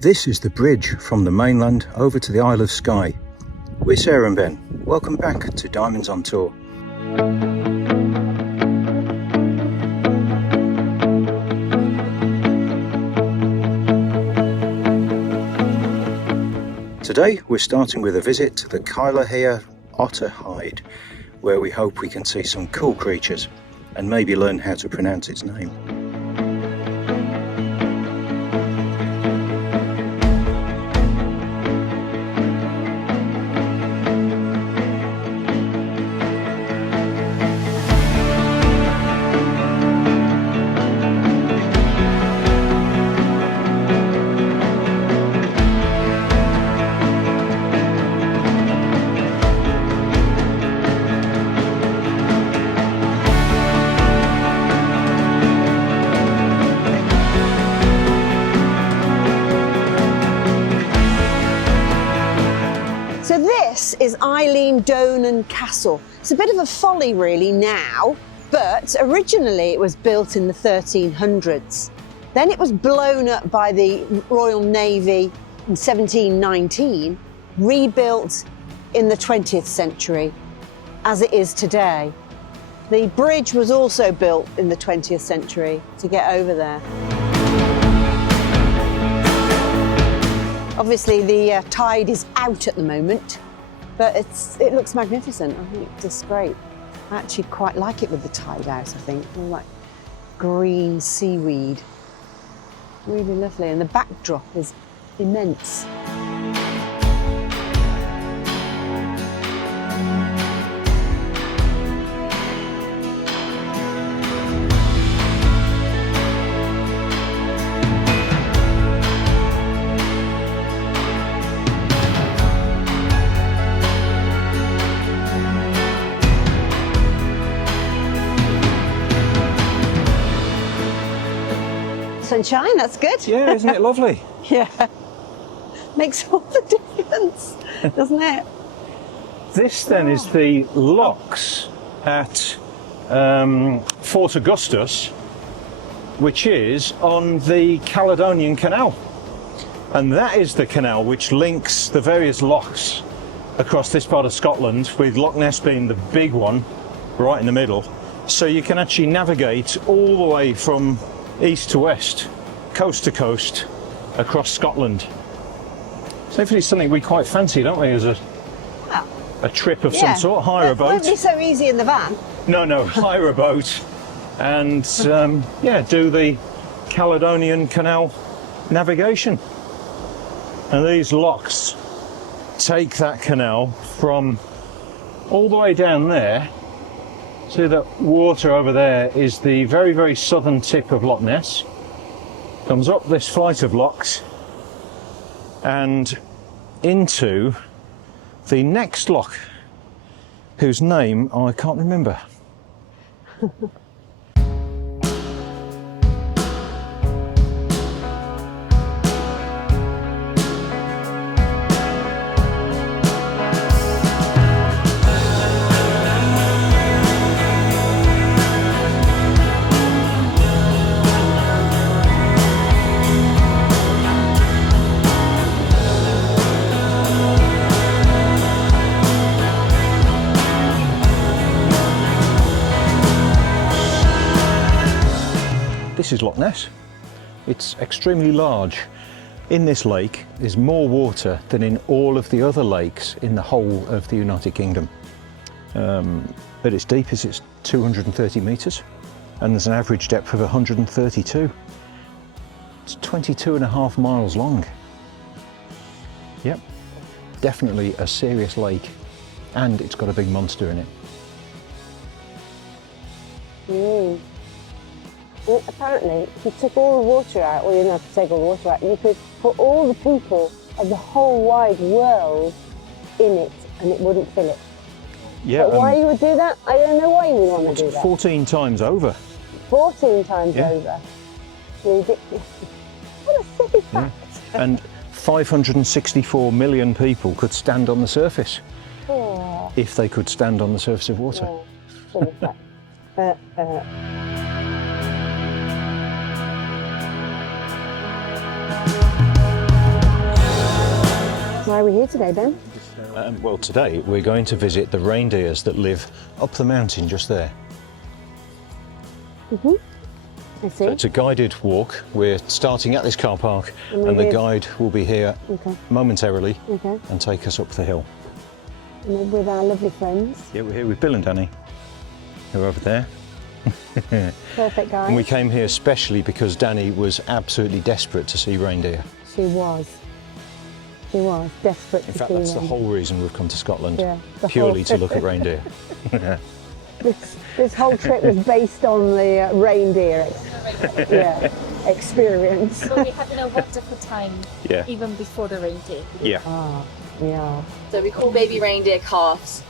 This is the bridge from the mainland over to the Isle of Skye. We're Sarah and Ben. Welcome back to Diamonds on Tour. Today we're starting with a visit to the Kylerhea Otter hide, where we hope we can see some cool creatures and maybe learn how to pronounce its name. This is Eilean Donan Castle. It's a bit of a folly really now, but originally it was built in the 1300s. Then it was blown up by the Royal Navy in 1719, rebuilt in the 20th century as it is today. The bridge was also built in the 20th century to get over there. Obviously the tide is out at the moment, but it looks magnificent. I think it's just great. I actually quite like it with the tide out, I think. All that green seaweed. Really lovely, and the backdrop is immense. Sunshine, that's good. Yeah, isn't it lovely? Yeah. Makes all the difference, doesn't it? This then is the locks at Fort Augustus, which is on the Caledonian Canal. And that is the canal which links the various lochs across this part of Scotland, with Loch Ness being the big one right in the middle. So you can actually navigate all the way from east to west, coast to coast, across Scotland. So hopefully it's something we quite fancy, don't we, as a trip of some sort. Hire a boat. It won't be so easy in the van. No, hire a boat and do the Caledonian Canal navigation. And these lochs take that canal from all the way down there. See that water over there is the very, very southern tip of Loch Ness. Comes up this flight of lochs and into the next loch, whose name I can't remember. This is Loch Ness. It's extremely large. In this lake is more water than in all of the other lakes in the whole of the United Kingdom. At its deepest it's 230 metres and there's an average depth of 132. It's 22.5 miles long. Yep, definitely a serious lake, and it's got a big monster in it. Well, apparently, if you took all the water out, well, you didn't have to take all the water out, you could put all the people of the whole wide world in it and it wouldn't fill it. Yeah. But why you would do that? I don't know why you would want to do that. 14 times over. 14 times over. Ridiculous. What a silly fact. Yeah. And 564 million people could stand on the surface. If they could stand on the surface of water. Silly fact. Why are we here today, Ben? Well, today we're going to visit the reindeers that live up the mountain just there. I see. So it's a guided walk. We're starting at this car park, And we're and the here- guide will be here Okay. momentarily Okay. and take us up the hill. And we're with our lovely friends. Yeah, we're here with Bill and Danny, who are over there. Perfect, guys. And we came here specially because Danny was absolutely desperate to see reindeer. She was. She was desperate In to fact, see that's the them. whole reason we've come to Scotland, Yeah, the purely whole- to look at reindeer. This whole trip was based on the reindeer experience. So we're having a wonderful time, Yeah. even before the reindeer. Yeah. Ah, we are. So we call baby reindeer calves.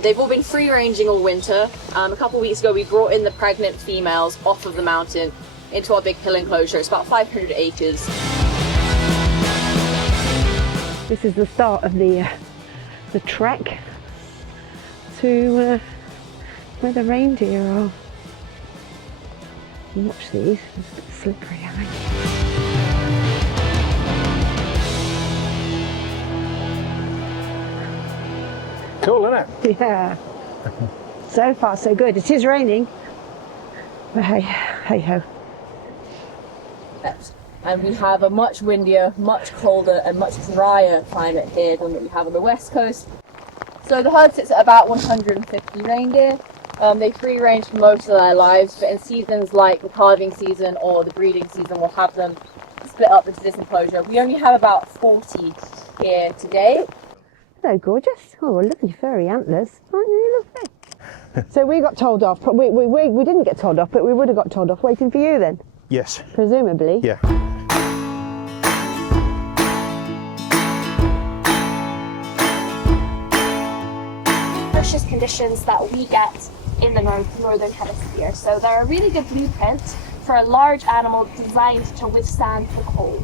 They've all been free ranging all winter. A couple of weeks ago we brought in the pregnant females off of the mountain into our big hill enclosure. It's about 500 acres. This is the start of the trek to where the reindeer are. And watch these, it's a bit slippery, I think. Cool, isn't it? Yeah. So far, so good. It is raining. But hey ho. And we have a much windier, much colder and much drier climate here than what we have on the west coast. So the herd sits at about 150 reindeer. They free range for most of their lives, but in seasons like the calving season or the breeding season, we'll have them split up into this enclosure. We only have about 40 here today. Hello, gorgeous. Oh, lovely furry antlers. Aren't they lovely? So we got told off. We didn't get told off, but we would have got told off waiting for you then, Yes. presumably. Yeah. Harshest conditions that we get in the northern hemisphere. So they're a really good blueprint for a large animal designed to withstand the cold.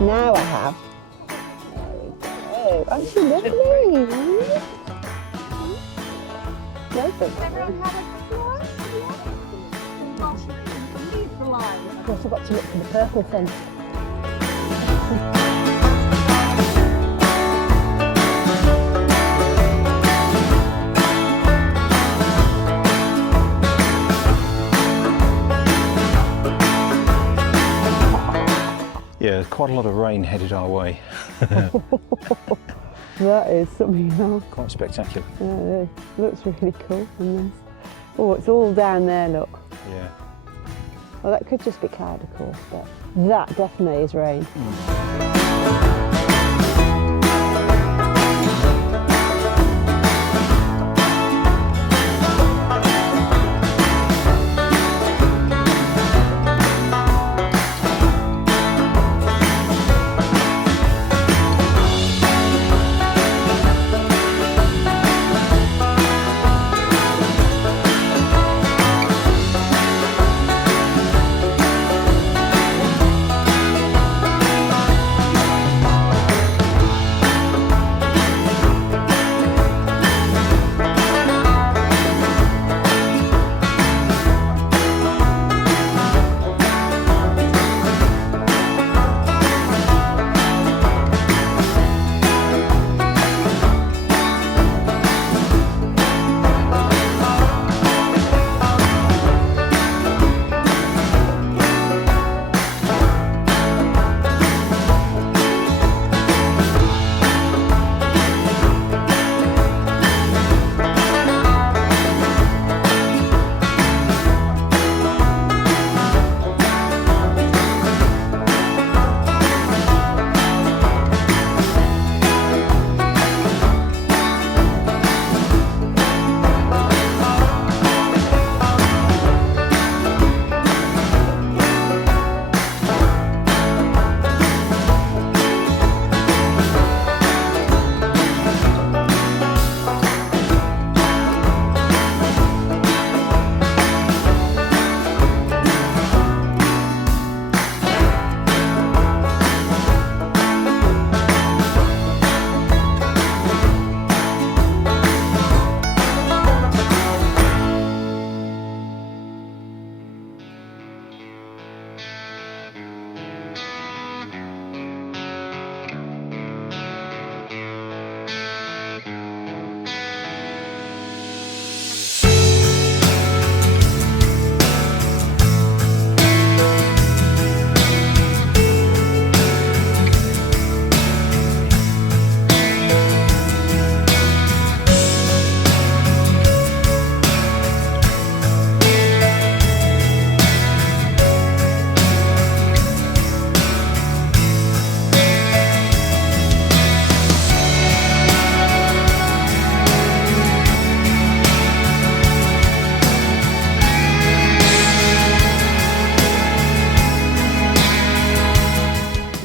Now I have. There we go. Aren't you lovely? I've also got to look for the purple thing. Yeah, quite a lot of rain headed our way. That is something else. Quite spectacular. Yeah, it is. Looks really cool. And this. Oh, it's all down there, look. Yeah. Well, that could just be cloud, of course, but that definitely is rain.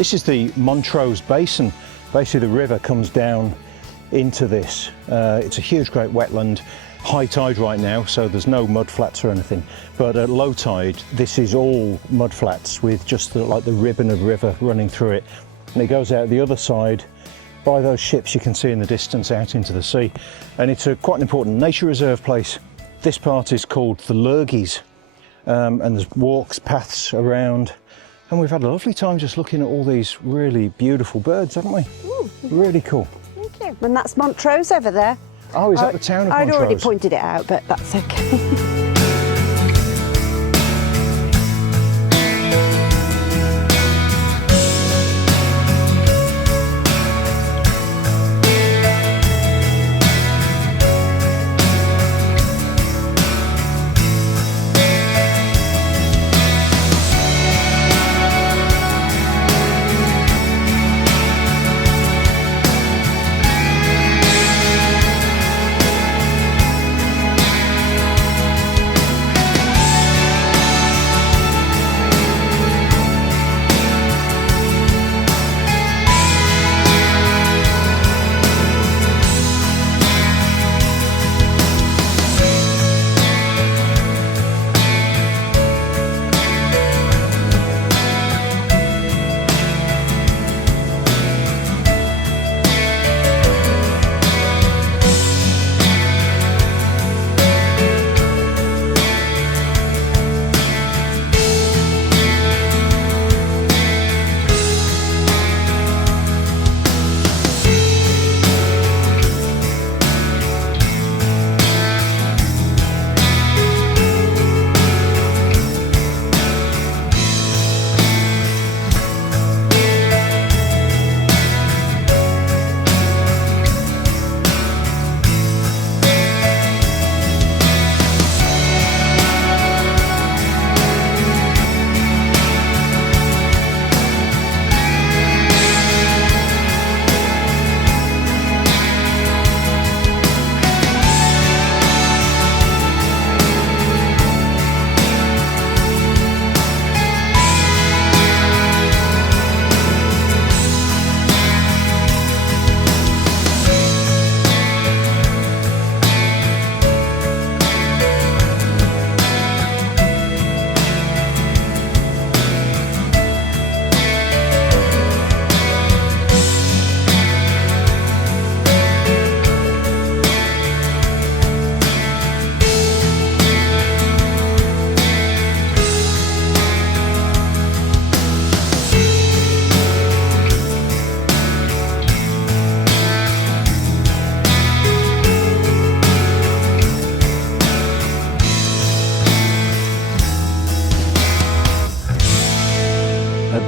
This is the Montrose Basin. Basically the river comes down into this. It's a huge great wetland. High tide right now, so there's no mud flats or anything. But at low tide, this is all mud flats with just like the ribbon of river running through it. And it goes out the other side by those ships you can see in the distance out into the sea. And it's quite an important nature reserve place. This part is called the Lurgies, and there's walks, paths around. And we've had a lovely time just looking at all these really beautiful birds, haven't we? Really cool. Thank you. And that's Montrose over there. Oh, is that the town of I'd Montrose? already pointed it out, but that's okay.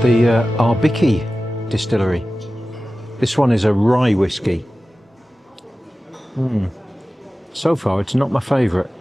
The Arbiki distillery. This one is a rye whiskey. So far it's not my favourite.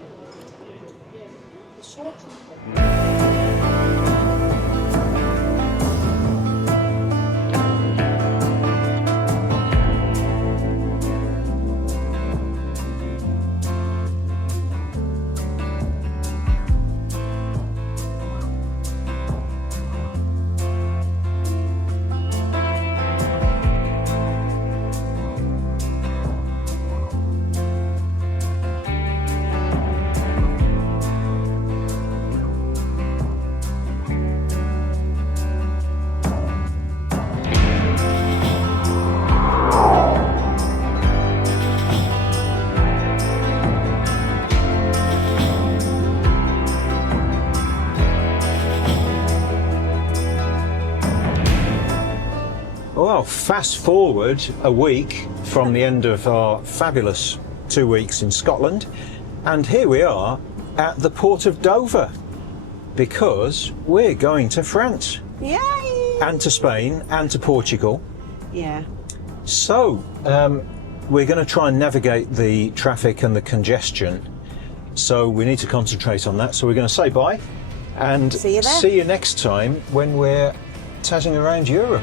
Well, fast forward a week from the end of our fabulous 2 weeks in Scotland, and here we are at the port of Dover, because we're going to France. Yay! And to Spain and to Portugal. Yeah. So we're going to try and navigate the traffic and the congestion, so we need to concentrate on that. So we're going to say bye and See you there. see you next time when we're tazzing around Europe.